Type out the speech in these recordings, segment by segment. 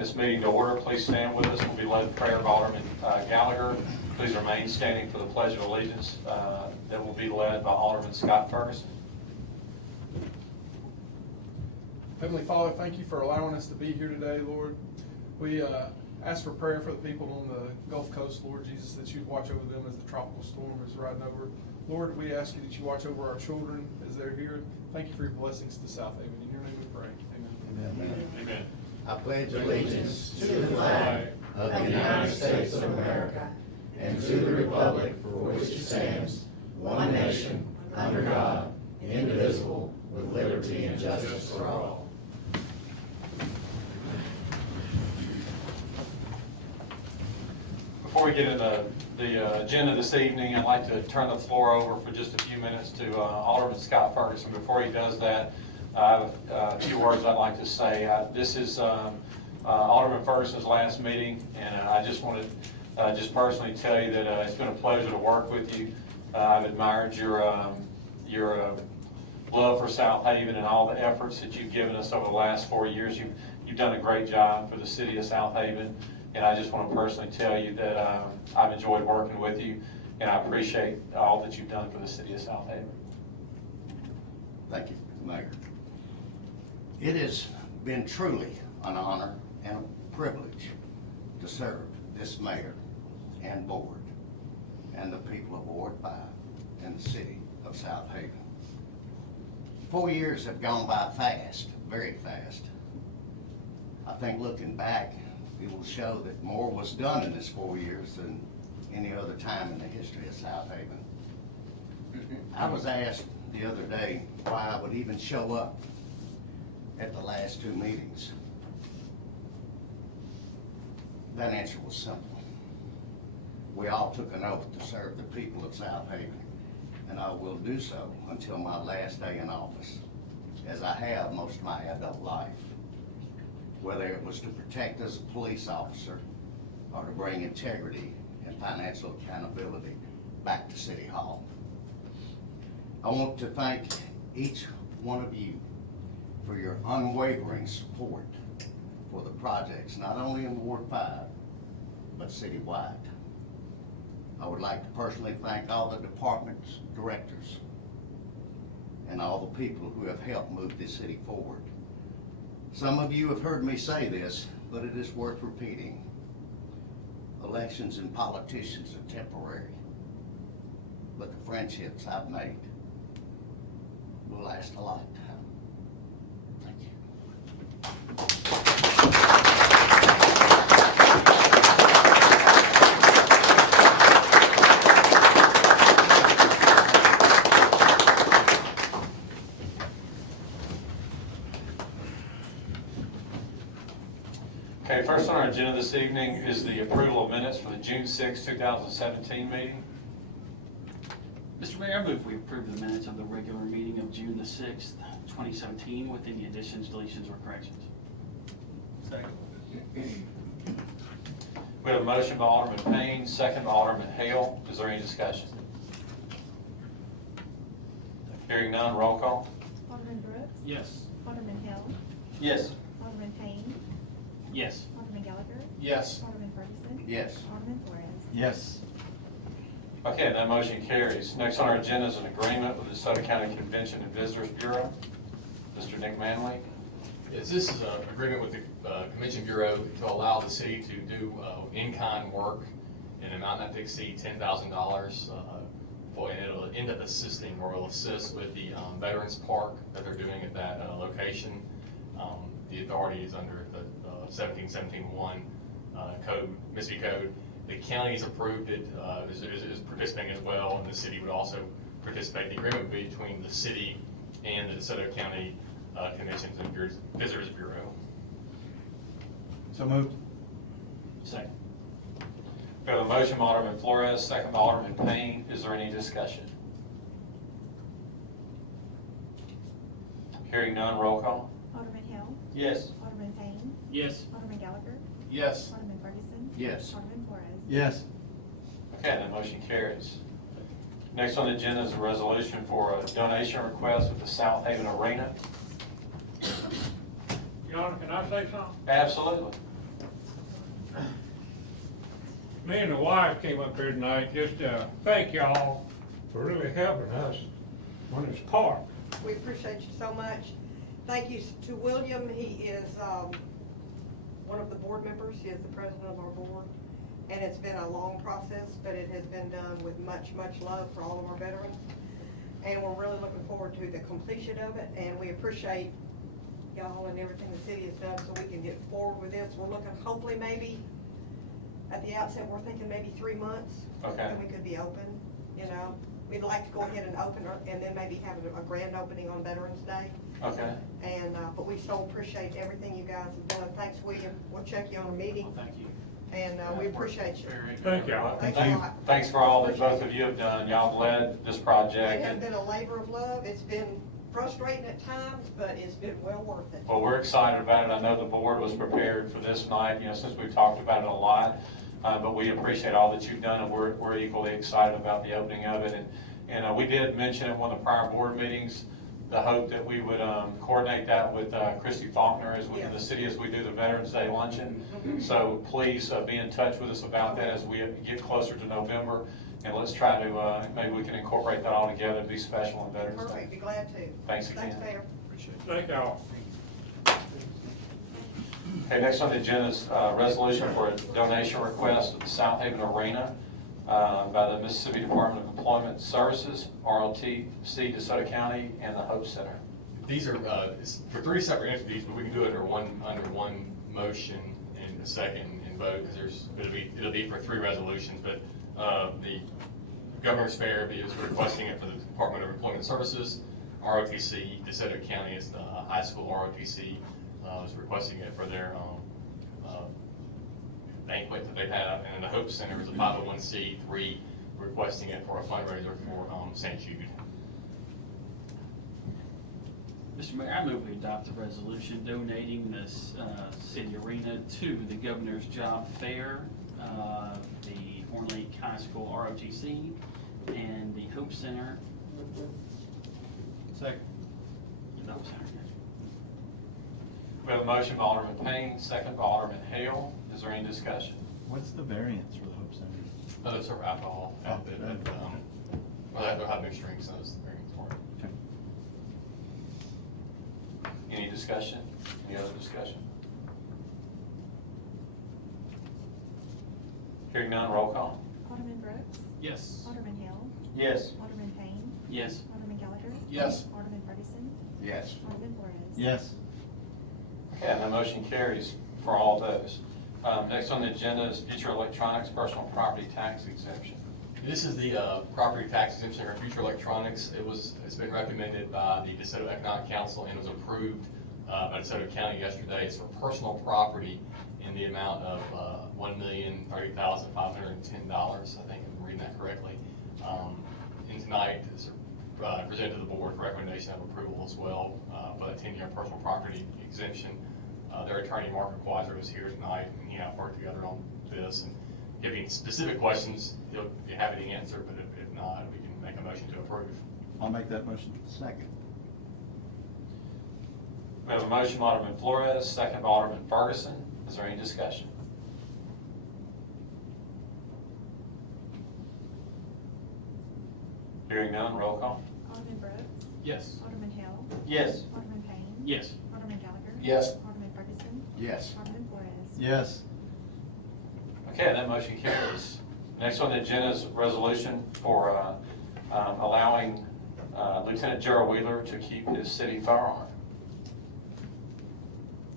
This meeting to order. Please stand with us. We'll be led in prayer by Alderman Gallagher. Please remain standing for the Pledge of Allegiance that will be led by Alderman Scott Ferguson. Heavenly Father, thank you for allowing us to be here today, Lord. We ask for prayer for the people on the Gulf Coast, Lord Jesus, that you'd watch over them as the tropical storm is riding over. Lord, we ask you that you watch over our children as they're here. Thank you for your blessings to Southaven. In your name we pray. Amen. Amen. Amen. I pledge allegiance to the flag of the United States of America and to the republic for which it stands, one nation, under God, indivisible, with liberty and justice for all. Before we get into the agenda this evening, I'd like to turn the floor over for just a few minutes to Alderman Scott Ferguson. Before he does that, I have a few words I'd like to say. This is Alderman Ferguson's last meeting, and I just wanted to just personally tell you that it's been a pleasure to work with you. I've admired your love for Southaven and all the efforts that you've given us over the last 4 years. You've done a great job for the city of Southaven, and I just want to personally tell you that I've enjoyed working with you, and I appreciate all that you've done for the city of Southaven. Thank you, Mayor. It has been truly an honor and a privilege to serve this mayor and board and the people of Ward 5 and the city of Southaven. 4 years have gone by fast, very fast. I think looking back, it will show that more was done in this 4 years than any other time in the history of Southaven. I was asked the other day why I would even show up at the last two meetings. That answer was simple. We all took an oath to serve the people of Southaven, and I will do so until my last day in office, as I have most of my adult life, whether it was to protect as a police officer or to bring integrity and financial accountability back to City Hall. I want to thank each one of you for your unwavering support for the projects, not only in Ward 5, but citywide. I would like to personally thank all the departments, directors, and all the people who have helped move this city forward. Some of you have heard me say this, but it is worth repeating. Elections and politicians are temporary, but the friendships I've made will last a lifetime. Thank you. Okay, first on our agenda this evening is the approval of minutes for the June 6, 2017 meeting. Mr. Mayor, I move we approve the minutes of the regular meeting of June the 6th, 2017 with any additions, deletions, or corrections. Second. We have a motion by Alderman Payne, second by Alderman Hale. Is there any discussion? Hearing none, roll call. Alderman Brooks? Yes. Alderman Hill? Yes. Alderman Payne? Yes. Alderman Gallagher? Yes. Alderman Ferguson? Yes. Alderman Flores? Yes. Okay, that motion carries. Next on our agenda is an agreement with the DeSoto County Convention and Visitors Bureau. Mr. Nick Manley. Yes, this is an agreement with the Convention Bureau to allow the city to do in-kind work in an amount not to exceed $10,000. And it'll end up assisting, or will assist with the Veterans Park that they're doing at that location. The authority is under the 17-17-1 code, Mississippi Code. The county has approved it, is participating as well, and the city would also participate. The agreement would be between the city and the DeSoto County Conventions and Visitors Bureau. So moved. Second. We have a motion by Alderman Flores, second by Alderman Payne. Is there any discussion? Hearing none, roll call. Alderman Hill? Yes. Alderman Payne? Yes. Alderman Gallagher? Yes. Alderman Ferguson? Yes. Alderman Flores? Yes. Okay, that motion carries. Next on the agenda is a resolution for a donation request with the Southaven Arena. Your Honor, can I say something? Absolutely. Me and the wife came up here tonight just to thank y'all for really helping us on this park. We appreciate you so much. Thank you to William. He is one of the board members. He is the president of our board. And it's been a long process, but it has been done with much, much love for all of our veterans. And we're really looking forward to the completion of it, and we appreciate y'all and everything the city has done so we can get forward with this. We're looking, hopefully maybe, at the outset, we're thinking maybe 3 months. Okay. Then we could be open, you know. We'd like to go ahead and open, and then maybe have a grand opening on Veterans Day. Okay. And, but we so appreciate everything you guys have done. Thanks, William. We'll check you on a meeting, Well, thank you. and we appreciate you. Thank y'all. Thanks a lot. Thanks for all that both of you have done. Y'all have led this It project. has And been a labor of love. It's been frustrating at times, but it's been well worth it. well, we're excited about it. I know the board was prepared for this night, since we've talked about it a lot. But we appreciate all that you've done, and we're equally excited about the opening of it. And we did mention at one of the prior board meetings, the hope that we would coordinate that with Christy Faulkner as we, in the city, as we do the Veterans Day luncheon. So please be in touch with us about that as we get closer to November. And let's try to, maybe we can incorporate that all together and be special on Veterans Day. Perfect. Be glad to. Thanks again. Thanks, Mayor. Thank y'all. Okay, next on the agenda is resolution for a donation request of the Southaven Arena by the Mississippi Department of Employment Services, ROTC, DeSoto County, and the Hope Center. These are, it's for 3 separate entities, but we can do it under one motion and a second and vote, because it'll be for 3 resolutions, but the Governor's Fair is requesting it for the Department of Employment Services. ROTC, DeSoto County is the high school ROTC, is requesting it for their banquet that they've had, and the Hope Center is a 501c3 requesting it for a fundraiser for St. Jude. Mr. Mayor, I move we adopt a resolution donating this city arena to the Governor's Job Fair, the Horn Lake High School ROTC, and the Hope Center. Second. The Hope Center, yes. We have a motion by Alderman Payne, second by Alderman Hale. Is there any discussion? What's the variance for the Hope Center? Those are alcohol, they'll have mixed drinks, those are very important. Any discussion? Any other discussion? Hearing none, roll call. Alderman Brooks. Yes. Alderman Hill. Yes. Alderman Payne. Yes. Alderman Gallagher. Yes. Alderman Ferguson. Yes. Alderman Flores. Yes. Okay, and that motion carries for all those. Next on the agenda is future electronics personal property tax exemption. This is the property tax exemption for future electronics. It's been recommended by the DeSoto Economic Council and was approved by DeSoto County yesterday. It's for personal property in the amount of $1,030,510. I think I'm reading that correctly. And tonight is presented to the board for recommendation of approval as well for the 10-year personal property exemption. Their attorney, Mark Quadro, is here tonight, and he and I have worked together on this. And if you have specific questions, he'll be happy to answer, but if not, we can make a motion to approve. I'll make that motion. Second. We have a motion by Alderman Flores, second by Alderman Ferguson. Is there any discussion? Hearing none, roll call. Alderman Brooks. Yes. Alderman Hill. Yes. Alderman Payne. Yes. Alderman Gallagher. Yes. Alderman Ferguson. Yes. Alderman Flores. Yes. Okay, that motion carries. Next on the agenda is a resolution for allowing Lieutenant Gerald Wheeler to keep his city firearm.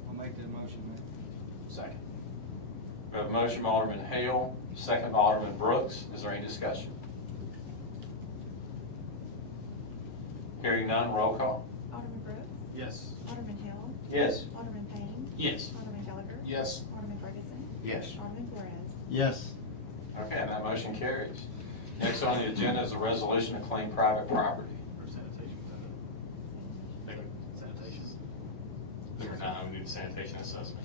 I'll make that motion, man. Second. We have a motion by Alderman Hale, second by Alderman Brooks. Is there any discussion? Hearing none, roll call. Alderman Brooks. Yes. Alderman Hill. Yes. Alderman Payne. Yes. Alderman Gallagher. Yes. Alderman Ferguson. Yes. Alderman Flores. Yes. Okay, and that motion carries. Next on the agenda is a resolution to claim private property. For sanitation. Sanitation. Number 9, we need a sanitation assessment.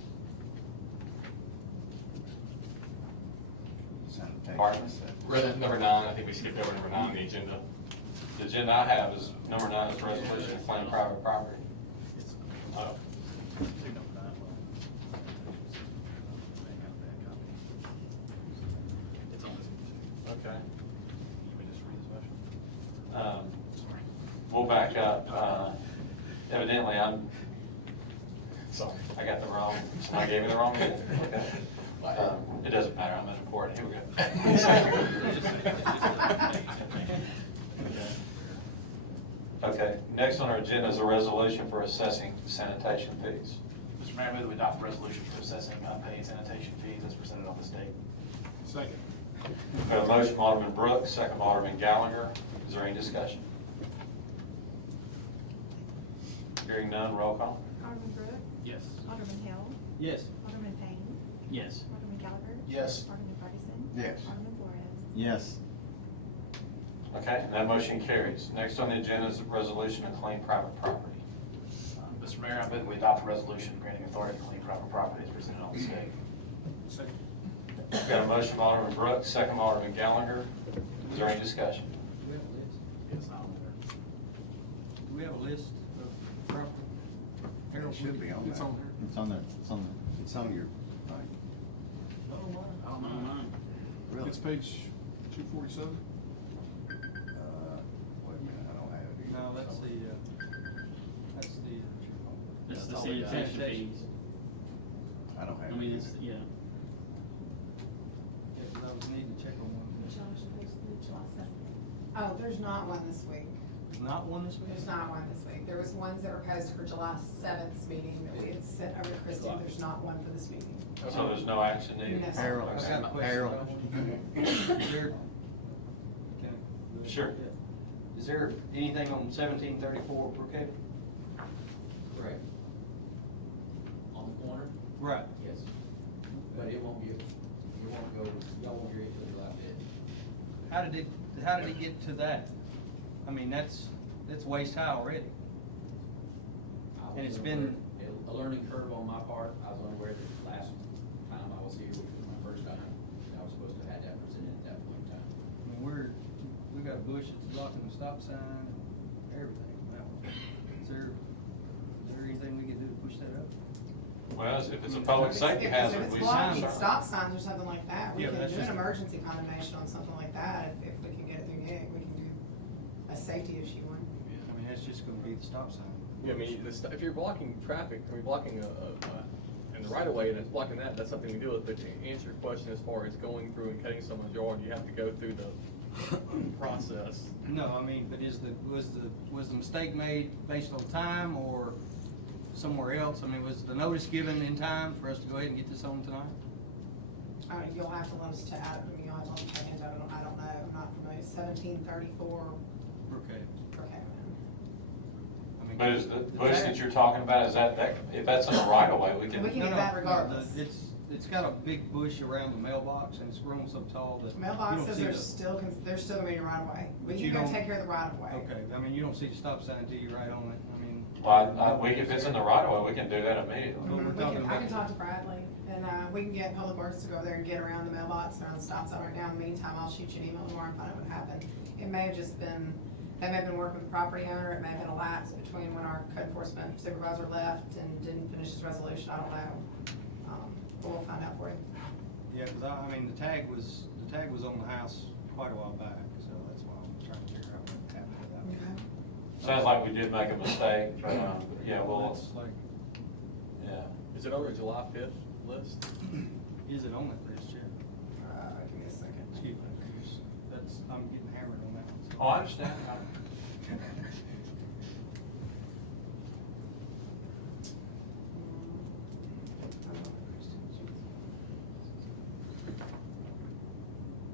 Pardon? Number 9, I think we skipped over number 9 on the agenda. The agenda I have is number 9 is resolution to claim private property. Oh. back up. Evidently, Sorry. I got the wrong, I gave you the wrong bid. Okay. It doesn't matter, I'm unimportant. Here we go. Okay, next on our agenda is a resolution for assessing sanitation fees. Mr. Mayor, I move that we adopt a resolution for assessing unpaid sanitation fees as presented on this date. Second. We have a motion from Alderman Brooks, second by Alderman Gallagher. Is there any discussion? Hearing none, roll call. Alderman Brooks. Yes. Alderman Hill. Yes. Alderman Payne. Yes. Alderman Gallagher. Yes. Alderman Ferguson. Yes. Alderman Flores. Yes. Okay, and that motion carries. Next on the agenda is a resolution to claim private property. Mr. Mayor, I move that we adopt a resolution granting authority to claim private property as presented on this date. Second. We've got a motion from Alderman Brooks, second by Alderman Gallagher. Is there any discussion? It's not on there. Do we have a list of property? It should be on It's there. on there. It's on there, it's on there. It's on your thing. I don't know. Really? It's page 247. Wait a minute, I don't have it. No, that's the. That's the all we got. sanitation fees. I don't have I it. mean, it's, yeah. Yeah, 'cause I was needing to check on one. Oh, there's not one this week. Not one this week? There's not one this week. There was ones that were posted for July 7th meeting that we had sent over to Christie. There's not one for this meeting. So there's no action needed? No, sir. Harold, I got a question. Harold. Is there- okay. Sure. Is there anything on 1734 Brookhaven? Correct. On the corner? Right. Yes. But it won't get, you won't go, y'all won't get each other like that. How did it get to that? I mean, that's waist high already. And it's been- A learning curve on my part. I was unaware that last time I was here, which was my first time, I was supposed to have had that presented at that point in time. I mean, we've got a bush that's blocking the stop sign and everything. Now, is there anything we can do to push that up? Well, if it's a public safety If hazard, it's we blocking certainly. stop signs or something like that, we Yeah, can that's do an just- emergency condemnation on something like that. If we can get it through NIC, we can do a safety issue one. I mean, that's just gonna be the stop sign. Yeah, I mean, if you're blocking traffic, I mean, blocking in the right of way and it's blocking that, that's something you do with. But to answer your question as far as going through and cutting someone's yard, you have to go through the process. No, I mean, but was the mistake made based on time or somewhere else? I mean, was the notice given in time for us to go ahead and get this on tonight? You'll have to let us check, you'll have to let us check into it. I don't know, I'm not familiar. 1734 Okay. Brookhaven. I mean, But is the bush that you're talking about, is that, if that's in the right of way, we We can, can- get that regardless. It's got a big bush around the mailbox and it's grown so tall that. you Mailbox don't says see they're the- still gonna be in the right of way. We But you can go don't- take care of the right of way. Okay, I mean, you don't see the stop sign until you're right on it. I mean. if it's in the right of way, we can do that immediately. But we're Mhm. talking I about- can talk to Bradley, and we can get Public Works to go there and get around the mailbox around the stop sign right now. In the meantime, I'll shoot you an email tomorrow and find out what happened. It may have just been, they may have been working with the property owner, it may have been a lapse between when our code enforcement supervisor left and didn't finish his resolution, I don't know. But we'll find out for you. Yeah, cause I mean, the tag was on the house quite a while back, so that's why I'm trying to figure out what happened with that. Sounds like we did make a mistake, but, yeah, well, That's like, yeah. Is it on the July 5th list? is it on that list, yeah? Give me a second. Excuse me, I'm getting hammered on that one. so. Oh, I understand.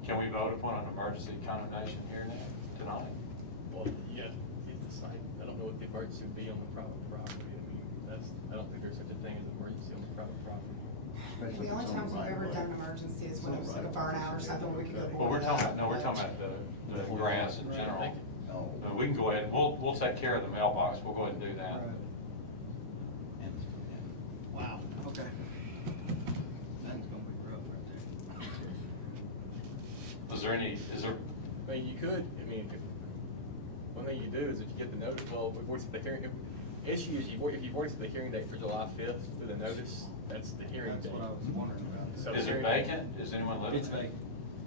Can we vote upon an emergency condemnation here now, tonight? Well, yeah, it's the site. I don't know what the emergency would be on the private property. I mean, I don't think there's such a thing as an emergency on the private property. Especially The if only it's on times the we've right ever of done way. an emergency is when it was It's on like a the right of burnout or way. something, where we could go. Well, we're talking about the grass in general. Oh. We can go ahead, we'll take care of the mailbox, we'll go ahead and do that. Right. Wow, okay. That's gonna be rough right there. Is there, I mean, you could, I mean, one thing you do is if you get the notice, well, if we're at the hearing, issue is if you've already set the hearing date for July 5th with a notice, that's the hearing That's date. what I was wondering about. So is the it hearing- vacant? Is anyone living It's there? vacant.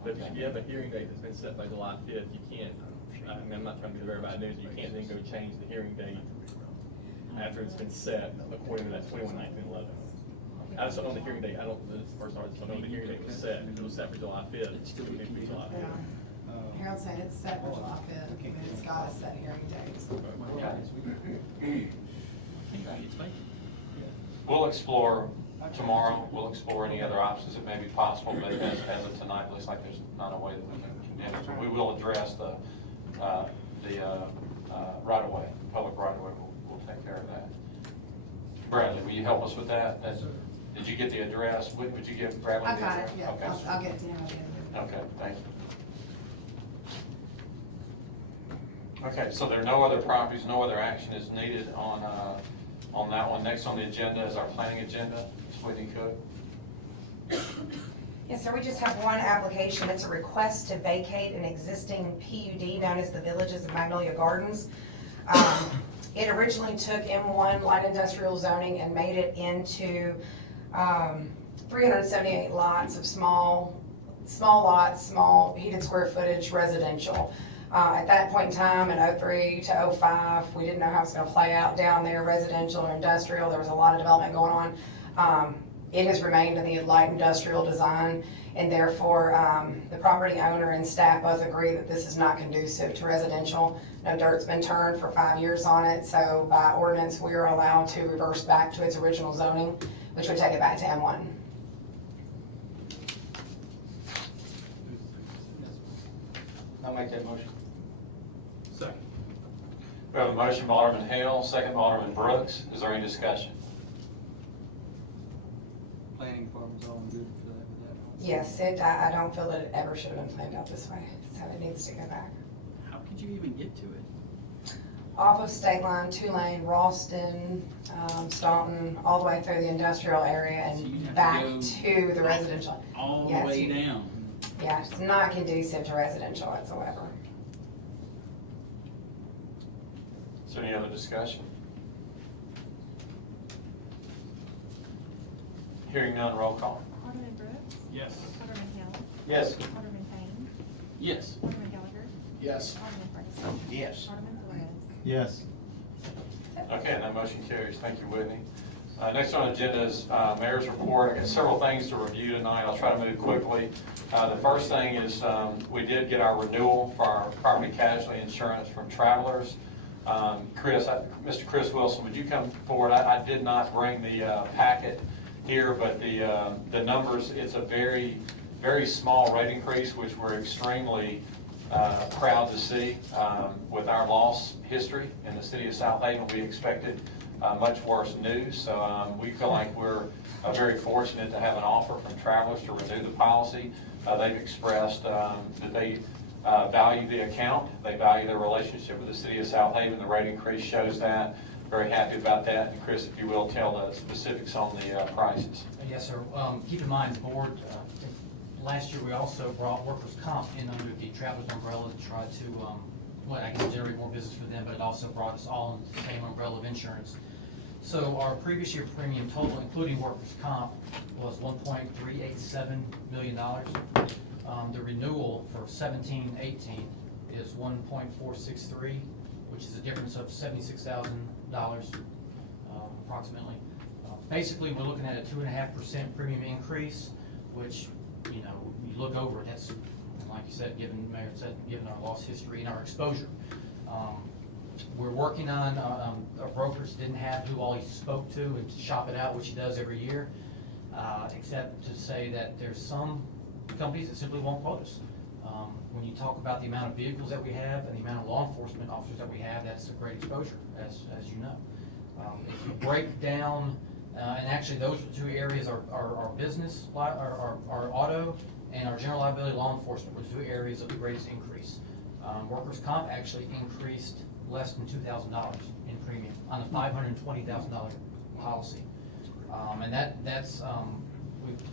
But if you have a hearing date that's been set by July 5th, you can't I'm not trying to be the very bad news, you can't then go change the hearing date after it's been set according to that 21/19/11. I just don't know the hearing date, this is the first time I just don't know the hearing date was set. If it was set for July 5th, it still would be July 5th. Yeah. Harold's saying it's set for July 5th, and it's got a set hearing date. We'll explore tomorrow, we'll explore any other options that may be possible, but as of tonight, it looks like there's not a way that we can condemn it. So we will address the right-of-way, public right-of-way, we'll take care of that. Bradley, will you help us with that? Did you get the address? Would you give Bradley the I've got address? it, yeah, Okay. I'll get it to him at the end of it. Okay, thank you. Okay, so there are no other properties, no other action is needed on that one. Next on the agenda is our planning agenda. Ms. Whitney Cook. Yes, sir, we just have one application. It's a request to vacate an existing PUD known as the Villages of Magnolia Gardens. It originally took M1 light industrial zoning and made it into 378 lots of small lots, small heated square footage residential. At that point in time, in 03 to 05, we didn't know how it was going to play out down there, residential or industrial. There was a lot of development going on. It has remained in the light industrial design, and therefore the property owner and staff both agree that this is not conducive to residential. No dirt's been turned for 5 years on it, so by ordinance we are allowed to reverse back to its original zoning, which would take it back to M1. I'll make that motion. Second. We have a motion by Alderman Hale, second by Alderman Brooks. Is there any discussion? Planning department's all good for that. Yes, I don't feel that it ever should have been planned out this way, so it needs to go back. How could you even get to it? Off of State Line, 2-lane, Ralston, Staunton, all the way through the industrial area So you'd have and to back go to the residential. All the Yes, way you- down. Yeah, it's not conducive to residential whatsoever. Is there any other discussion? Hearing none, roll call. Alderman Brooks. Yes. Alderman Hill. Yes. Alderman Payne. Yes. Alderman Gallagher. Yes. Alderman Ferguson. Yes. Alderman Flores. Yes. Okay, and that motion carries. Thank you, Whitney. Next on the agenda is Mayor's report. I got several things to review tonight. I'll try to move quickly. The first thing is we did get our renewal for our property casualty insurance from Travelers. Mr. Chris Wilson, would you come forward? I did not bring the packet here, but the numbers, it's a very, very small rate increase, which we're extremely proud to see. With our loss history in the city of Southaven, we expected much worse news. So we feel like we're very fortunate to have an offer from Travelers to renew the policy. They've expressed that they value the account. They value their relationship with the city of Southaven. The rate increase shows that. Very happy about that. And Chris, if you will, tell the specifics on the prices. Yes, sir. Keep in mind, the board, last year we also brought workers' comp in under the Travelers umbrella to try to, generate more business for them, but it also brought us all into the same umbrella of insurance. So our previous year premium total, including workers' comp, was $1.387 million. The renewal for 17-18 is 1.463, which is a difference of $76,000 approximately. Basically, we're looking at a 2.5% premium increase, which, you look over it, that's, like you said, given our loss history and our exposure. We're working on, our brokers didn't have who all he spoke to and to shop it out, which he does every year, except to say that there's some companies that simply won't quote us. When you talk about the amount of vehicles that we have and the amount of law enforcement officers that we have, that's a great exposure, as you know. If you break down, and actually those two areas are our business, our auto, and our general liability law enforcement were the two areas of the greatest increase. Workers' comp actually increased less than $2,000 in premium on a $520,000 policy. And that's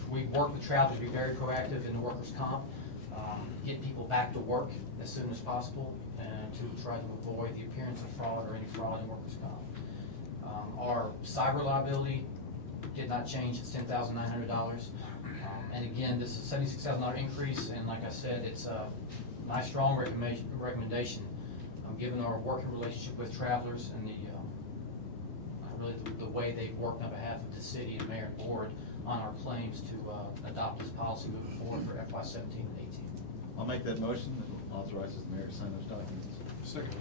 we've worked with Travelers to be very proactive in the workers' comp, get people back to work as soon as possible, and to try to avoid the appearance of fraud or any fraud in workers' comp. Our cyber liability did not change, it's $10,900. And again, this is a $76,000 increase, and like I said, it's my strong recommendation given our working relationship with travelers and the way they've worked on behalf of the city and mayor and board on our claims to adopt this policy moving forward for FY 17 and 18. I'll make that motion that authorizes the mayor to sign those documents. Second.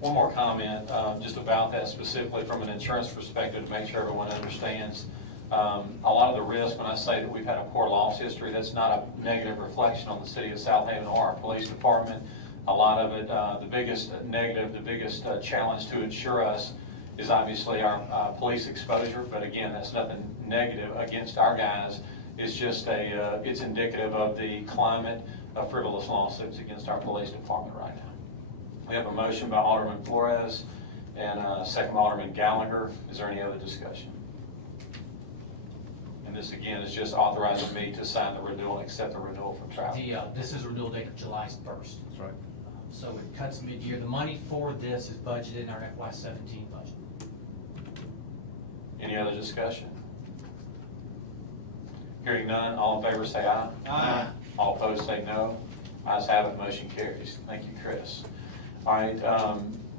One more comment, just about that specifically from an insurance perspective to make sure everyone understands. A lot of the risk, when I say that we've had a poor loss history, that's not a negative reflection on the city of Southaven or our police department. A lot of it, the biggest negative, the biggest challenge to insure us is obviously our police exposure. But again, that's nothing negative against our guys. It's just it's indicative of the climate of frivolous lawsuits against our police department right now. We have a motion by Alderman Flores and a second by Alderman Gallagher. Is there any other discussion? And this again is just authorizing me to sign the renewal and accept the renewal from travel. This is a renewal date of July 1st. That's right. So it cuts mid-year. The money for this is budgeted in our FY 17 budget. Any other discussion? Hearing none, all in favor say aye. Aye. All opposed say no. Ayes have it, motion carries. Thank you, Chris. All right,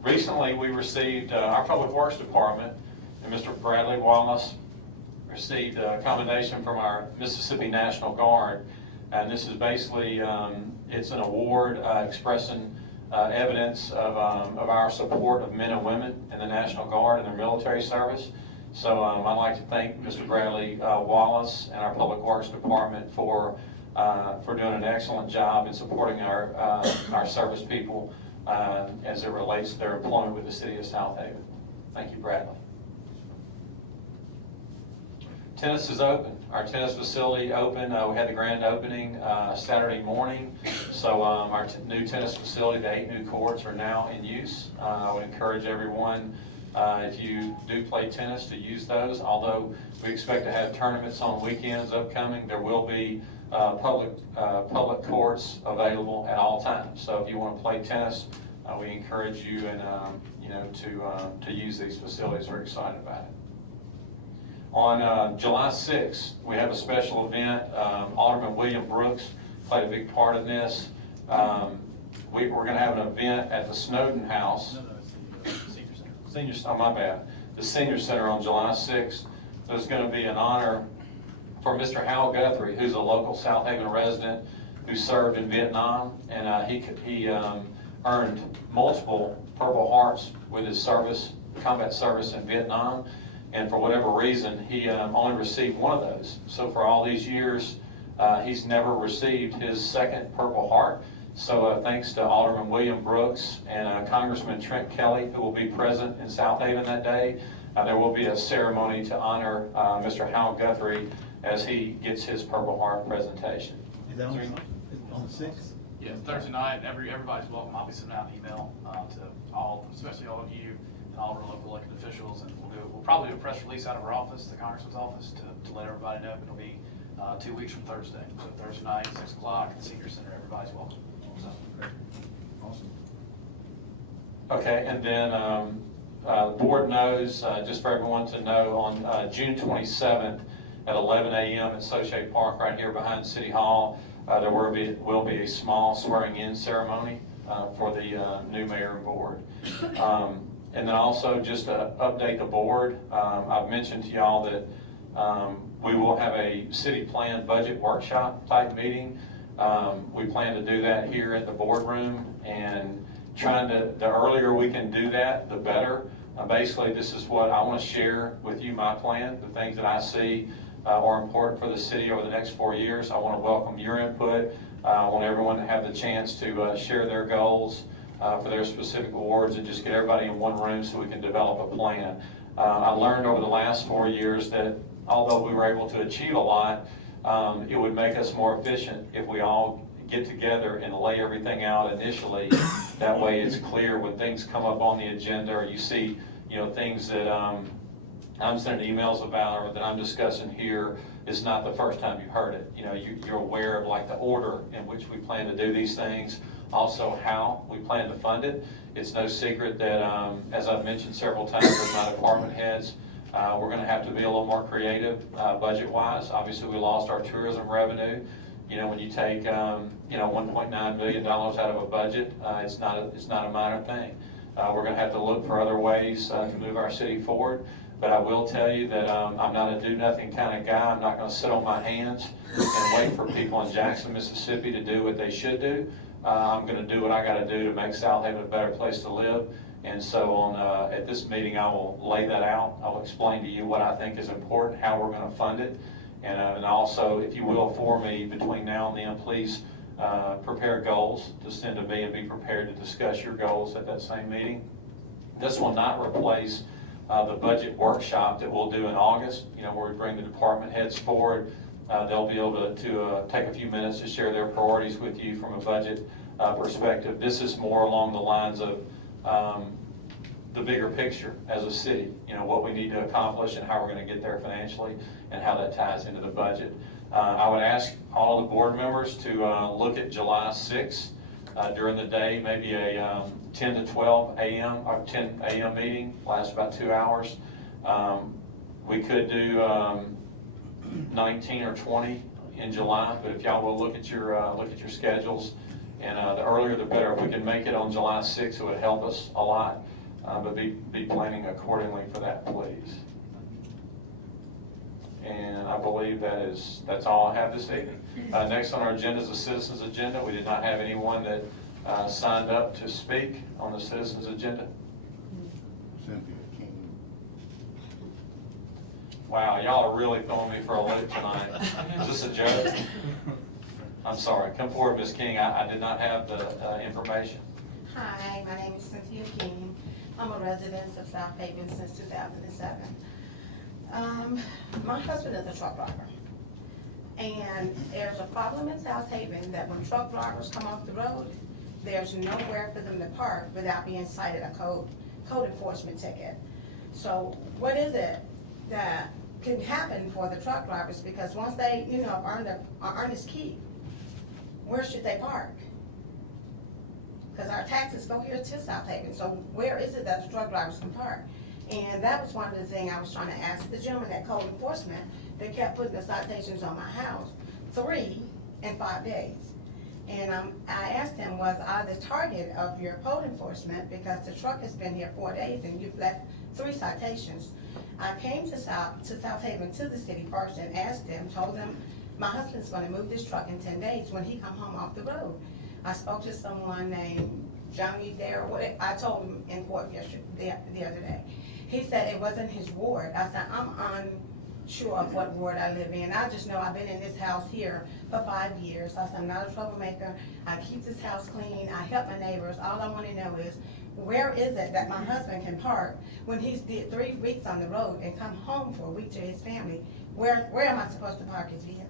recently we received, our Public Works Department and Mr. Bradley Wallace received a commendation from our Mississippi National Guard. And this is basically, it's an award expressing evidence of our support of men and women in the National Guard and their military service. So I'd like to thank Mr. Bradley Wallace and our Public Works Department for doing an excellent job in supporting our service people as it relates to their employment with the City of Southaven. Thank you, Bradley. Tennis is open. Our tennis facility open. We had the grand opening Saturday morning. So our new tennis facility, the 8 new courts are now in use. I would encourage everyone, if you do play tennis, to use those. Although we expect to have tournaments on weekends upcoming, there will be public courts available at all times. So if you want to play tennis, we encourage you and to use these facilities. We're excited about it. On July 6th, we have a special event. Alderman William Brooks played a big part in this. We're going to have an event at the Snowden House. The Senior Center on July 6th. There's going to be an honor for Mr. Hal Guthrie, who's a local Southaven resident who served in Vietnam, and he earned multiple Purple Hearts with his combat service in Vietnam. And for whatever reason, he only received one of those. So for all these years, he's never received his second Purple Heart. So thanks to Alderman William Brooks and Congressman Trent Kelly, who will be present in Southaven that day, there will be a ceremony to honor Mr. Hal Guthrie as he gets his Purple Heart presentation. Is that on the 6th? Yeah, Thursday night, everybody's welcome. I'll be sending out an email to all, especially all of you and all of our local elected officials, and we'll probably do a press release out of our office, the Congressman's office, to let everybody know. It'll be 2 weeks from Thursday. So Thursday night, 6 o'clock at the Senior Center. Everybody's welcome. So. Great. Awesome. Okay, and then the board knows, just for everyone to know, on June 27th at 11 a.m. at Soche Park right here behind City Hall, there will be a small swearing-in ceremony for the new mayor and board. And then also just to update the board, I've mentioned to y'all that we will have a city plan budget workshop type meeting. We plan to do that here at the boardroom, and the earlier we can do that, the better. Basically, this is what I want to share with you, my plan, the things that I see are important for the city over the next 4 years. I want to welcome your input. I want everyone to have the chance to share their goals for their specific awards and just get everybody in one room so we can develop a plan. I learned over the last 4 years that although we were able to achieve a lot, it would make us more efficient if we all get together and lay everything out initially. That way it's clear when things come up on the agenda, or you see, things that I'm sending emails about or that I'm discussing here. It's not the first time you've heard it. You're aware of like the order in which we plan to do these things, also how we plan to fund it. It's no secret that, as I've mentioned several times with my department heads, we're going to have to be a little more creative budget-wise. Obviously, we lost our tourism revenue, You know, when you take, $1.9 million out of a budget, it's not a minor thing. We're gonna have to look for other ways to move our city forward. But I will tell you that I'm not a do-nothing kind of guy. I'm not gonna sit on my hands and wait for people in Jackson, Mississippi to do what they should do. I'm gonna do what I gotta do to make Southaven a better place to live. And so at this meeting, I will lay that out. I'll explain to you what I think is important, how we're gonna fund it. And also, if you will, for me, between now and then, please prepare goals to send to me and be prepared to discuss your goals at that same meeting. This will not replace the budget workshop that we'll do in August, where we bring the department heads forward. They'll be able to take a few minutes to share their priorities with you from a budget perspective. This is more along the lines of the bigger picture as a city, what we need to accomplish and how we're going to get there financially and how that ties into the budget. I would ask all the board members to look at July 6th during the day, maybe a 10 to 12 a.m. or 10 a.m. meeting, lasts about 2 hours. We could do 19 or 20 in July, but if y'all will look at your schedules, and the earlier the better. If we can make it on July 6th, it would help us a lot, but be planning accordingly for that, please. And I believe that's all I have this evening. Next on our agenda is the citizens agenda. We did not have anyone that signed up to speak on the citizens agenda. Cynthia King. Wow, y'all are really throwing me for a loop tonight. Is this a joke? I'm sorry. Come forward, Ms. King. I did not have the information. Hi, my name is Cynthia King. I'm a resident of Southaven since 2007. My husband is a truck driver. And there's a problem in Southaven that when truck drivers come off the road, there's nowhere for them to park without being cited a code enforcement ticket. So what is it that can happen for the truck drivers? Because once they, earn his keep, where should they park? Because our taxes go here to Southaven, so where is it that the truck drivers can park? And that was one of the things I was trying to ask the gentleman at code enforcement. They kept putting the citations on my house, 3 in 5 days. And I asked him, was I the target of your code enforcement? Because the truck has been here 4 days and you've left 3 citations. I came to Southaven, to the city first, and asked them, told them, my husband's gonna move this truck in 10 days when he come home off the road. I spoke to someone named Johnny there, I told him in court the other day. He said it wasn't his ward. I said, I'm unsure of what ward I live in. I just know I've been in this house here for 5 years. I said, I'm not a troublemaker. I keep this house clean. I help my neighbors. All I want to know is, where is it that my husband can park when he's did 3 weeks on the road and come home for a week to his family? Where am I supposed to park his vehicle?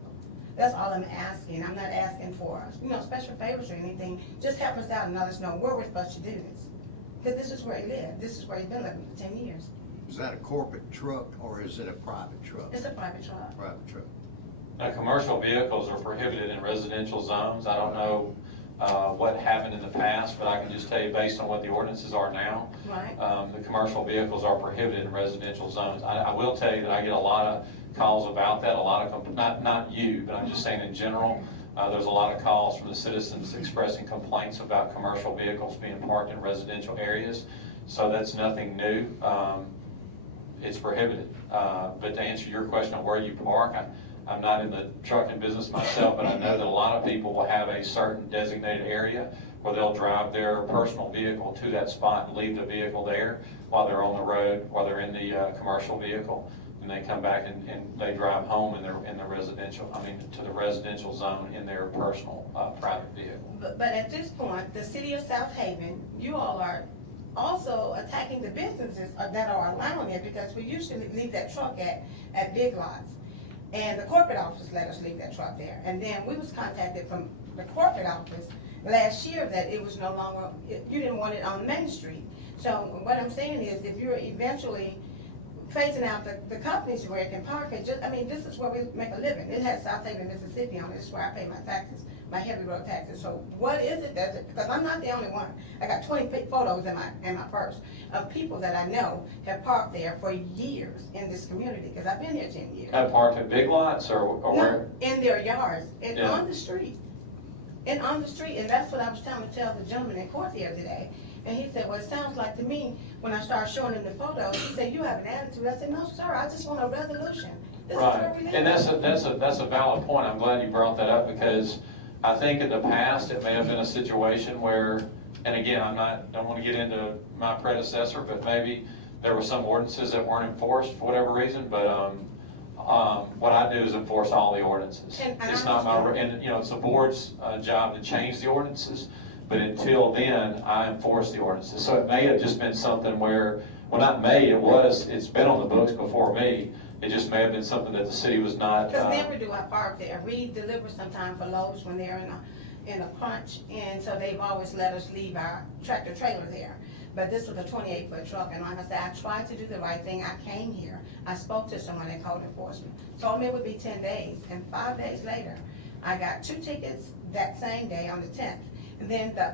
That's all I'm asking. I'm not asking for, special favors or anything. Just help us out and let us know where we're supposed to do this. Because this is where he lived. This is where he's been living for 10 years. Is that a corporate truck or is it a private truck? It's a private truck. Private truck. Now, commercial vehicles are prohibited in residential zones. I don't know what happened in the past, but I can just tell you based on what the ordinances are now, Right. The commercial vehicles are prohibited in residential zones. I will tell you that I get a lot of calls about that, not you, but I'm just saying in general, there's a lot of calls from the citizens expressing complaints about commercial vehicles being parked in residential areas. So that's nothing new. It's prohibited. But to answer your question on where you park, I'm not in the trucking business myself, but I know that a lot of people will have a certain designated area where they'll drive their personal vehicle to that spot and leave the vehicle there while they're on the road, while they're in the commercial vehicle. And they come back and they drive home in the residential, to the residential zone in their personal private vehicle. But at this point, the city of Southaven, you all are also attacking the businesses that are allowing it, because we usually leave that truck at Big Lots. And the corporate office let us leave that truck there. And then we was contacted from the corporate office last year that it was no longer, you didn't want it on Main Street. So what I'm saying is, if you're eventually phasing out the companies where it can park it, this is where we make a living. It has Southaven, Mississippi on it. This is where I pay my taxes my heavy road taxes. So what is it that, because I'm not the only one. I got 20 photos in my purse of people that I know have parked there for years in this community, because I've been here 10 years. Have parked in big lots or where? No, in their yards and Yeah. on the street. And on the street, and that's what I was trying to tell the gentleman in court the other day. And he said, well, it sounds like to me, when I started showing him the photos, he said, you have an attitude. I said, no, sir, I just want a resolution. This is where we Right, live. and that's a valid point. I'm glad you brought that up, because I think in the past, it may have been a situation where, and again, don't want to get into my predecessor, but maybe there were some ordinances that weren't enforced for whatever reason, but, what I do is enforce all the ordinances. And I It's not my, understand. and, it's the board's job to change the ordinances, but until then, I enforce the ordinances. So it may have just been something where, well, not may, it's been on the books before me. It just may have been something that the city was not. Because never do I park there. We deliver sometimes for loads when they're in a crunch, and so they've always let us leave our tractor trailer there. But this was a 28-foot truck, and like I said, I tried to do the right thing. I came here, I spoke to someone in code enforcement, told me it would be 10 days, and 5 days later, I got 2 tickets that same day on the 10th. And then the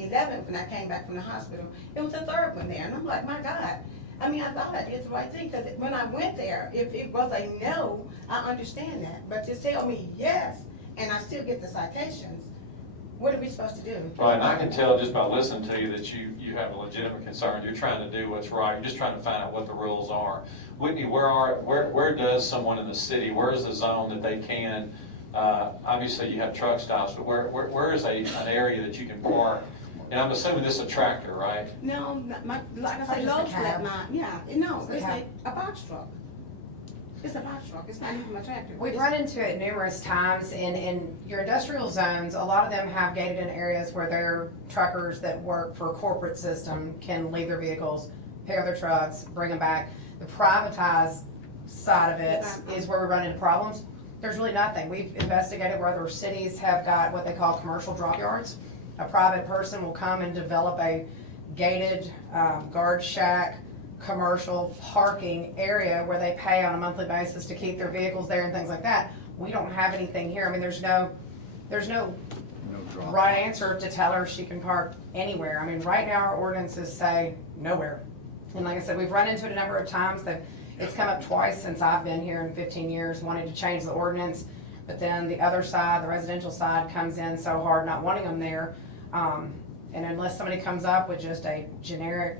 11th, when I came back from the hospital, it was the 3rd one there, and I'm like, my God. I mean, I thought I did the right thing, because when I went there, if it was a no, I understand that. But to tell me yes, and I still get the citations, what are we supposed to do? Right, and I can tell just by listening to you that you have a legitimate concern. You're trying to do what's right. You're just trying to find out what the rules are. Whitney, where does someone in the city, where is the zone that they can, obviously you have truck stops, but where is an area that you can park? And I'm assuming this is a tractor, right? No, like I It's say, just a Lowe's cab. let mine, yeah, no, It's a it's cab. a box truck. It's a box truck, it's not even a tractor. We've It's- run into it numerous times in your industrial zones. A lot of them have gated in areas where their truckers that work for a corporate system can leave their vehicles, pick up their trucks, bring them back. The privatized side of it is where we run into problems. There's really nothing. We've investigated where other cities have got what they call commercial drop yards. A private person will come and develop a gated guard shack, commercial parking area where they pay on a monthly basis to keep their vehicles there and things like that. We don't have anything here. I mean, there's no drop. right answer to tell her she can park anywhere. I mean, right now our ordinances say nowhere. And like I said, we've run into it a number of times that it's come up twice since I've been here in 15 years, wanting to change the ordinance. But then the other side, the residential side, comes in so hard not wanting them there. And unless somebody comes up with just a generic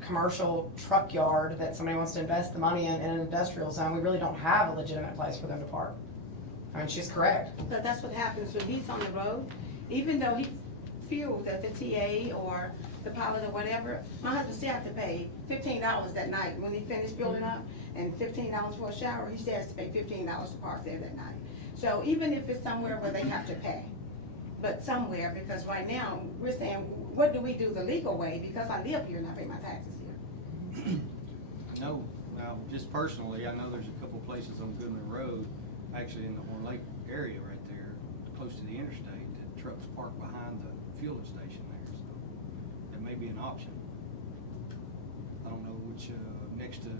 commercial truck yard that somebody wants to invest the money in an industrial zone, we really don't have a legitimate place for them to park. I mean, she's correct. But that's what happens when he's on the road, even though he feels that the TA or the pilot or whatever, my husband still has to pay $15 that night when he finished building up, and $15 for a shower, he still has to pay $15 to park there that night. So even if it's somewhere where they have to pay, but somewhere, because right now, we're saying, what do we do the legal way, because I live here and I pay my taxes here. No, now, just personally, I know there's a couple places on Goodman Road, actually in the Horn Lake area right there, close to the interstate, that trucks park behind the fueling station there, so that may be an option. I don't know which, next to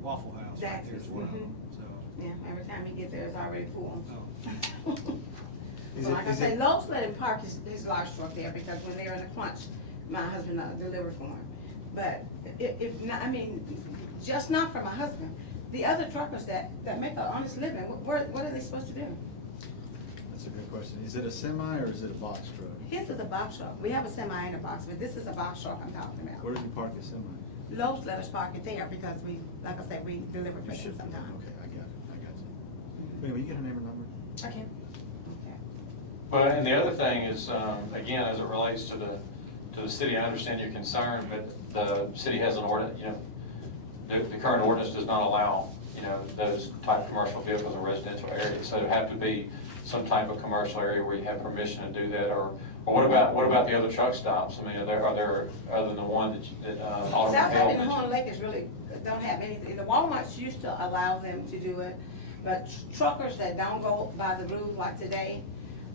Waffle House right there is one of them, so. Yeah, every time he gets there, it's already full. Oh. So like I say, Lowe's let him park his large truck there, because when they're in a crunch, my husband delivered for him. But if not, I mean, just not for my husband. The other truckers that make an honest living, what are they supposed to do? That's a good question. Is it a semi or is it a box truck? His is a box truck. We have a semi and a box, but this is a box truck I'm talking about. Where did you park the semi? Lowe's let us park it there because we, like I said, we deliver for them sometimes. Okay, I got you. Anyway, you get a name and number? Okay. Okay. Well, and the other thing is, again, as it relates to the city, I understand your concern, but the city has an ordinance, the current ordinance does not allow, those type of commercial vehicles in residential areas. So there have to be some type of commercial area where you have permission to do that, or what about the other truck stops? I mean, are there other than the one that Alderman Southaven Hill and mentioned? Horn Lake is really, don't have anything. The Walmarts used to allow them to do it, but truckers that don't go by the rules like today,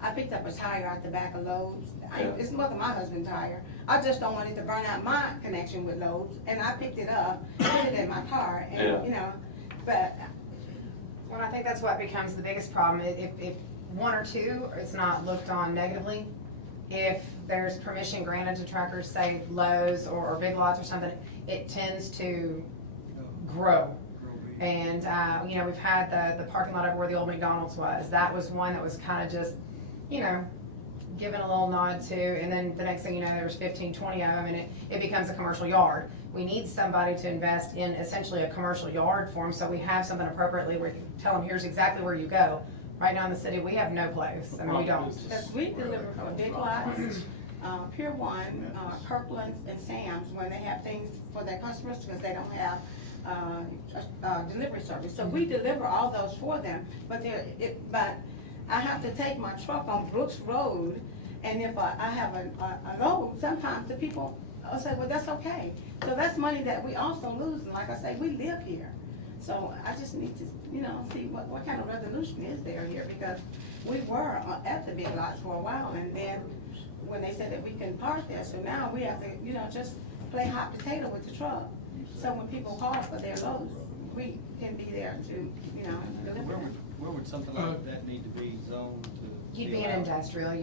I picked up a tire out the back of Lowe's. It's more than my husband's tire. I just don't want it to burn out my connection with Lowe's, and I picked it up, put it in my car, and, but. Well, I think that's what becomes the biggest problem. If one or two, it's not looked on negatively. If there's permission granted to truckers, say Lowe's or Big Lots or something, it tends to grow. And, you know, we've had the parking lot over where the old McDonald's was. That was one that was kind of just, you know, given a little nod to, and then the next thing you know, there was 15, 20 of them, and it becomes a commercial yard. We need somebody to invest in essentially a commercial yard for them, so we have something appropriately where you can tell them, here's exactly where you go. Right now in the city, we have no place, I mean, we don't. Because we deliver for Big Lots, Pier 1, Kirkland's, and Sam's, when they have things for their customers, because they don't have delivery service. So we deliver all those for them, but I have to take my truck on Brooks Road, and if I have a load, sometimes the people will say, well, that's okay. So that's money that we also lose, and like I say, we live here. So I just need to, you know, see what kind of resolution is there here, because we were at the Big Lots for a while, and then when they said that we can park there, so now we have to, you know, just play hot potato with the truck. So when people call for their loads, we can be there to, you know, deliver them. Where would something like that need to be zoned to? You'd be in industrial,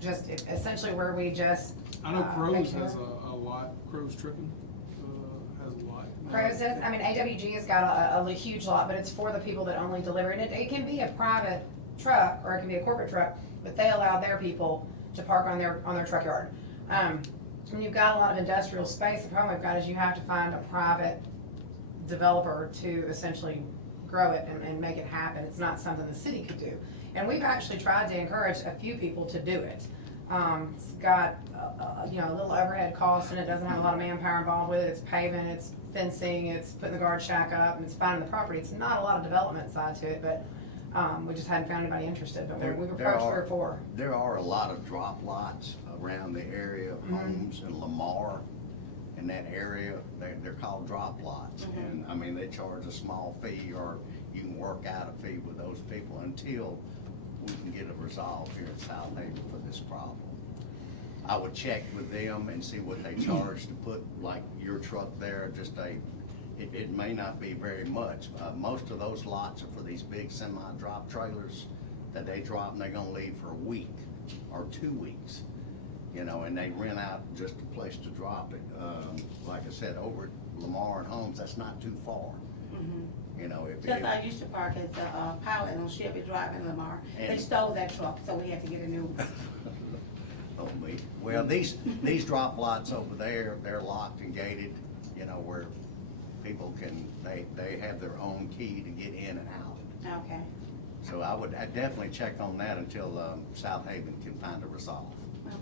just essentially where we just. I know Crows make sure. has a lot, Crows Tripping, has a lot. Crows does, I mean, AWG has got a huge lot, but it's for the people that only deliver, and it can be a private truck, or it can be a corporate truck, but they allow their people to park on their truck yard. When you've got a lot of industrial space, the problem we've got is you have to find a private developer to essentially grow it and make it happen. It's not something the city could do. And we've actually tried to encourage a few people to do it. It's got, you know, a little overhead cost, and it doesn't have a lot of manpower involved with it. It's paving, it's fencing, it's putting the guard shack up, and it's finding the property. It's not a lot of development side to it, but we just hadn't found anybody interested. But we've approached 3 or 4. There are a lot of drop lots around the area of homes in Lamar. In that area, they're called drop lots. And I mean, they charge a small fee, or you can work out a fee with those people until we can get a resolve here at Southaven for this problem. I would check with them and see what they charge to put like your truck there, just it may not be very much. Most of those lots are for these big semi-drop trailers that they drop, and they're gonna leave for a week or 2 weeks. You know, and they rent out just a place to drop it. Like I said, over at Lamar and Holmes, that's not too far. You know, Because I used to park at the Pilot on Chevy Drive in Lamar. They stole that truck, so we had to get a new one. Oh, me. Well, these drop lots over there, they're locked and gated, you know, where people can, they have their own key to get in and out. Okay. So I'd definitely check on that until Southaven can find a resolve.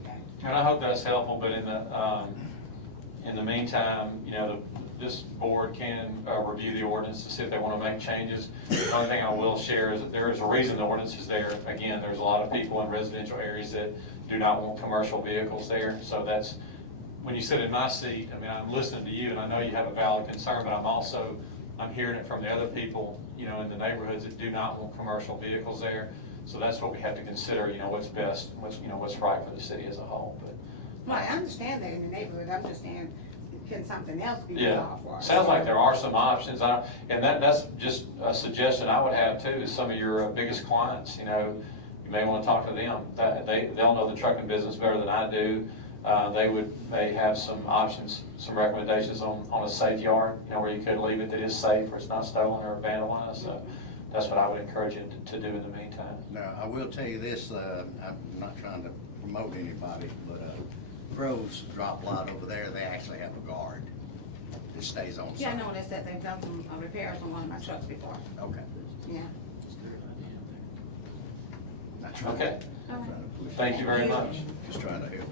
Okay. And I hope that's helpful, but in the meantime, you know, this board can review the ordinance to see if they want to make changes. The only thing I will share is that there is a reason the ordinance is there. Again, there's a lot of people in residential areas that do not want commercial vehicles there. So that's, when you sit in my seat, I mean, I'm listening to you, and I know you have a valid concern, but I'm hearing it from the other people, you know, in the neighborhoods that do not want commercial vehicles there. So that's what we have to consider, you know, what's best, what's right for the city as a whole. But Well, I understand that in the neighborhood. I'm just saying, can something else be resolved for us? Sounds like there are some options, and that's just a suggestion I would have too, is some of your biggest clients, you know, you may want to talk to them. They'll know the trucking business better than I do. They may have some options, some recommendations on a safe yard, you know, where you could leave it that is safe, where it's not stolen or vandalized. So that's what I would encourage you to do in the meantime. Now, I will tell you this, I'm not trying to promote anybody, but Crow's drop lot over there, they actually have a guard that stays on site. Yeah, I know they said they've done some repairs on one of my trucks before. Okay. Yeah. That's right. Okay. All right. Thank you very much. Just trying to help.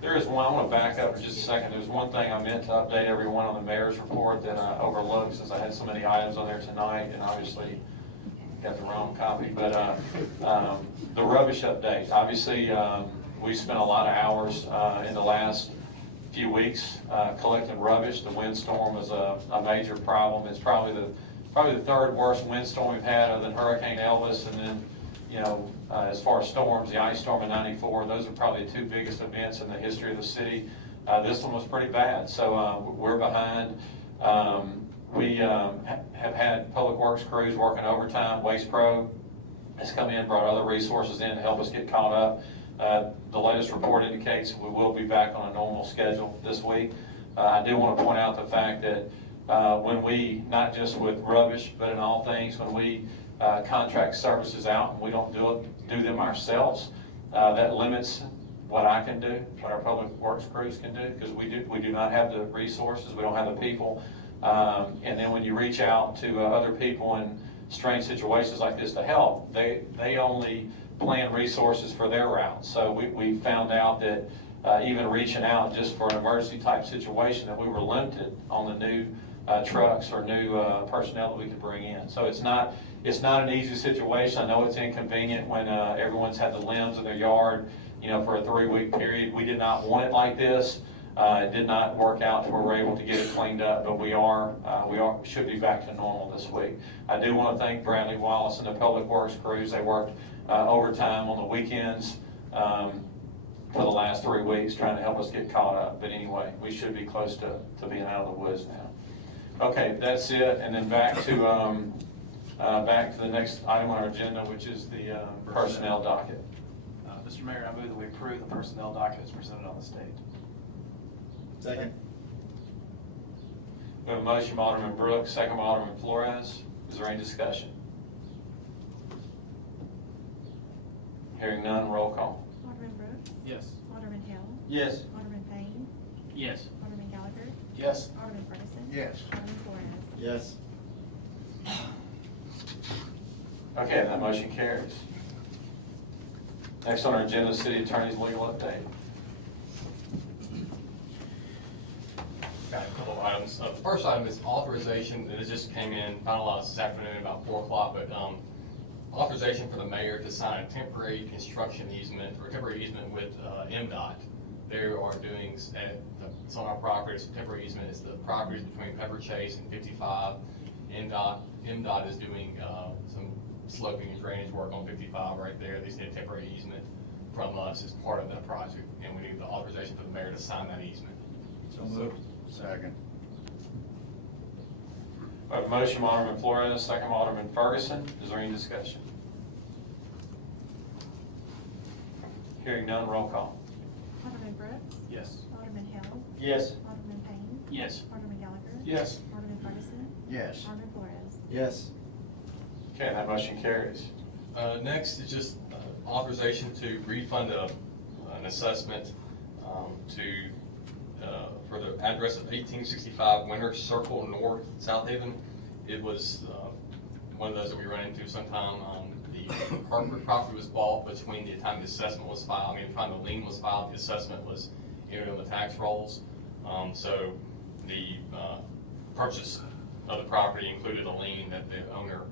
There is one, I want to back up for just a second. There's one thing I meant to update everyone on the mayor's report that I overlooked since I had so many items on there tonight, and obviously got the wrong copy. But the rubbish update, obviously we spent a lot of hours in the last few weeks collecting rubbish. The windstorm was a major problem. It's probably the third worst windstorm we've had, other than Hurricane Elvis, and then, you know, as far as storms, the ice storm in '94, those are probably the 2 biggest events in the history of the city. This one was pretty bad, so we're behind. We have had public works crews working overtime. Waste Pro has come in, brought other resources in to help us get caught up. The latest report indicates we will be back on a normal schedule this week. I do want to point out the fact that when we, not just with rubbish, but in all things, when we contract services out and we don't do them ourselves, that limits what I can do, what our public works crews can do, because we do not have the resources, we don't have the people. And then when you reach out to other people in strange situations like this to help, they only plan resources for their routes. So we found out that even reaching out just for an emergency type situation, that we were limited on the new trucks or new personnel that we could bring in. So it's not an easy situation. I know it's inconvenient when everyone's had the limbs in their yard, for a 3-week period. We did not want it like this. It did not work out to where we're able to get it cleaned up, but we should be back to normal this week. I do want to thank Bradley Wallace and the Public Works crews. They worked overtime on the weekends for the last 3 weeks trying to help us get caught up. But anyway, we should be close to being out of the woods now. Okay, that's it. And then back to the next item on our agenda, which is the personnel docket. Mr. Mayor, I move that we approve the personnel docket as presented on the stage. Second. We have a motion by Alderman Brooks, second by Alderman Flores. Is there any discussion? Hearing none, roll call. Alderman Brooks? Yes. Alderman Hill? Yes. Alderman Payne? Yes. Alderman Gallagher? Yes. Alderman Ferguson? Yes. Alderman Flores? Yes. Okay, that motion carries. Next on our agenda, City Attorney's legal update. Got a couple of items. The first item is authorization, and it just came in, finalized this afternoon about 4 o'clock, but authorization for the mayor to sign a temporary construction easement, or temporary easement with MDOT. They are doing, it's on our property, it's a temporary easement, it's the properties between Pepper Chase and 55. MDOT is doing some sloping and drainage work on 55 right there. They need a temporary easement from us as part of that project, and we need the authorization for the mayor to sign that easement. So moved. Second. We have a motion by Alderman Flores, second by Alderman Ferguson. Is there any discussion? Hearing none, roll call. Alderman Brooks? Yes. Alderman Hill? Yes. Alderman Payne? Yes. Alderman Gallagher? Yes. Alderman Ferguson? Yes. Alderman Flores? Yes. Okay, that motion carries. Next is just authorization to refund an assessment for the address of 1865 Winter Circle North, Southaven. It was one of those that we run into sometime. The property was bought between the time the assessment was filed, the time the lien was filed, the assessment was entered on the tax rolls. So the purchase of the property included a lien that the owner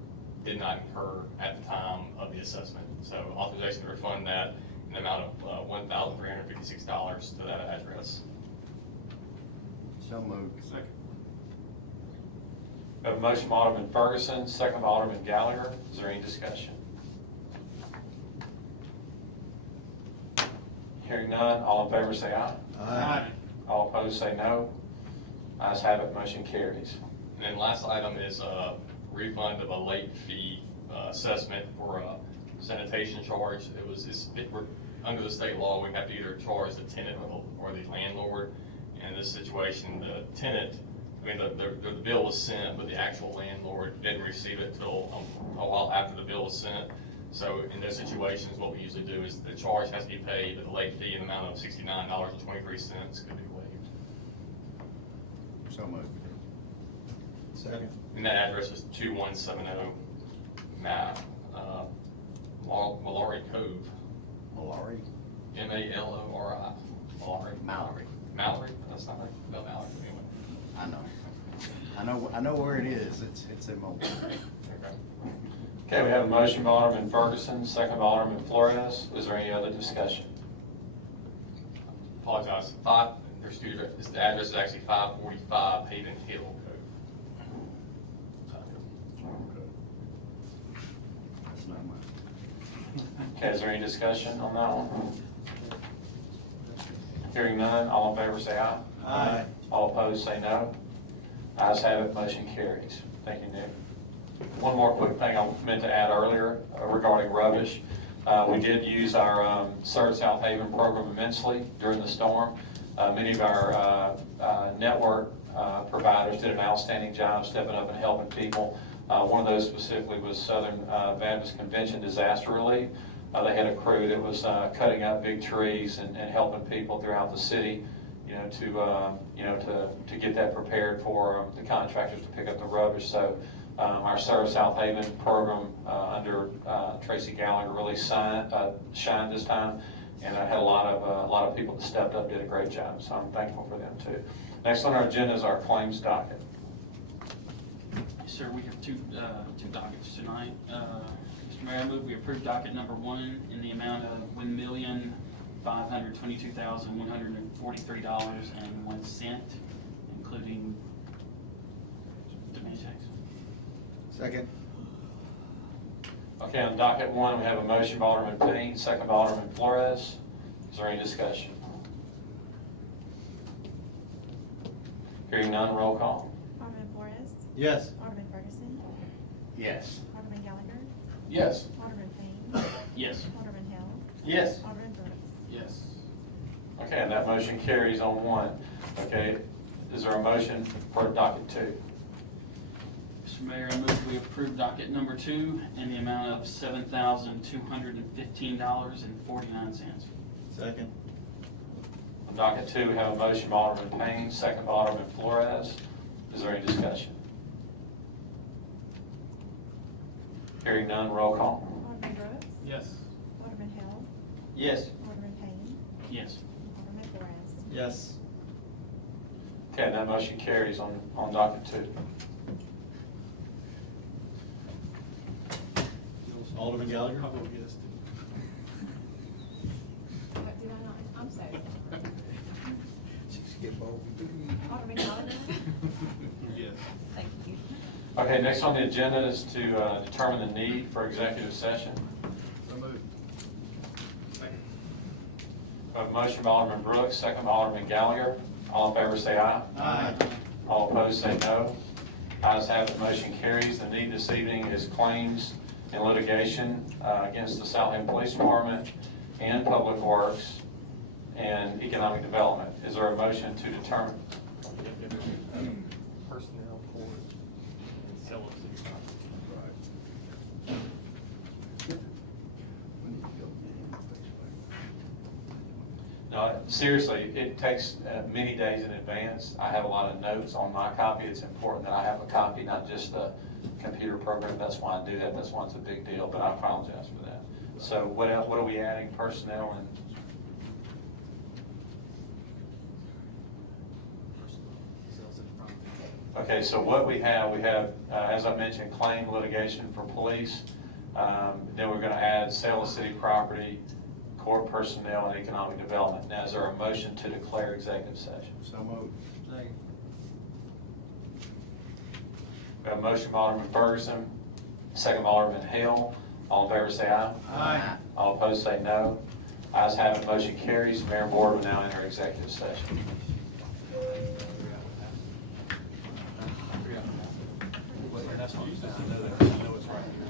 did not incur at the time of the assessment. So authorization to refund that in the amount of $1,356 to that address. So moved. Second. We have a motion by Alderman Ferguson, second by Alderman Gallagher. Is there any discussion? Hearing none, all in favor say aye. Aye. All opposed say no. Ayes have it, motion carries. And then last item is a refund of a late fee assessment for a sanitation charge. We're under the state law, we have to either charge the tenant or the landlord. In this situation, the tenant, the bill was sent, but the actual landlord didn't receive it till a while after the bill was sent. So in those situations, what we usually do is the charge has to be paid, but the late fee in the amount of $69.23 could be waived. So moved. Second. And that address is 2170 Mallory Cove. Mallory? M-A-L-O-R-I. Mallory. Mallory. Mallory? That's not right. No, Mallory, anyway. I know where it is. It's in Mobile. Okay. Okay, we have a motion by Alderman Ferguson, second by Alderman Flores. Is there any other discussion? Apologize. The address is actually 545 Haven Hill That's not mine. Okay, is there any discussion on that one? Hearing none, all in favor say aye. Aye. All opposed say no. Ayes have it, motion carries. Thank you, Nick. One more quick thing I meant to add earlier regarding rubbish. We did use our Serve Southaven program immensely during the storm. Many of our network providers did an outstanding job stepping up and helping people. One of those specifically was Southern Baptist Convention Disaster Relief. They had a crew that was cutting up big trees and helping people throughout the city, to get that prepared for the contractors to pick up the rubbish. So our Serve Southaven program under Tracy Gallagher really shined this time, and I had a lot of people that stepped up, did a great job. So I'm thankful for them too. Next on our agenda is our claims docket. Yes, sir, we have two dockets tonight. Mr. Mayor, I move we approve docket number 1 in the amount of $1,522,143.01, including demand tax. Second. Okay, on docket 1, we have a motion by Alderman Payne, second by Alderman Flores. Is there any discussion? Hearing none, roll call. Alderman Flores, Yes. Alderman Ferguson, Yes. Alderman Gallagher, Yes. Alderman Payne, Yes. Alderman Hill, Yes. Alderman Brooks. Yes. Okay, and that motion carries on 1. Okay, is there a motion for docket 2? Mr. Mayor, I move we approve docket number 2 in the amount of $7,215.49. Second. On docket 2, we have a motion by Alderman Payne, second by Alderman Flores. Is there any discussion? Hearing none, roll call. Alderman Brooks, Yes. Alderman Hill, Yes. Alderman Payne, Yes. Alderman Flores. Yes. Okay, and that motion carries on docket 2. Alderman Gallagher? I'll vote yes. What did I not? I'm sorry. Skip over. Alderman Gallagher, Yes. thank you. Okay, next on the agenda is to determine the need for executive session. So moved. Second. We have a motion by Alderman Brooks, second by Alderman Gallagher. All in favor say aye. Aye. All opposed say no. Ayes have it, motion carries. The need this evening is claims and litigation against the Southaven Police Department and Public Works and Economic Development. Is there a motion to determine? Personnel, court, and civil city No, seriously, it takes many days in advance. I have a lot of notes on my copy. It's important that I have a copy, not just the computer program. That's why I do that. That's why it's a big deal, but I apologize for that. So what else, what are we adding? Personnel and, okay, so what we have, as I mentioned, claim litigation for police. Then we're gonna add sale of city property, court personnel, and economic development. Now, is there a motion to declare executive session? So moved. Second. We have a motion by Alderman Ferguson, second by Alderman Hill. All in favor say aye. Aye. All opposed say no. Ayes have it, motion carries. Mayor and board will now enter executive session. That's what you said. I know it's right here.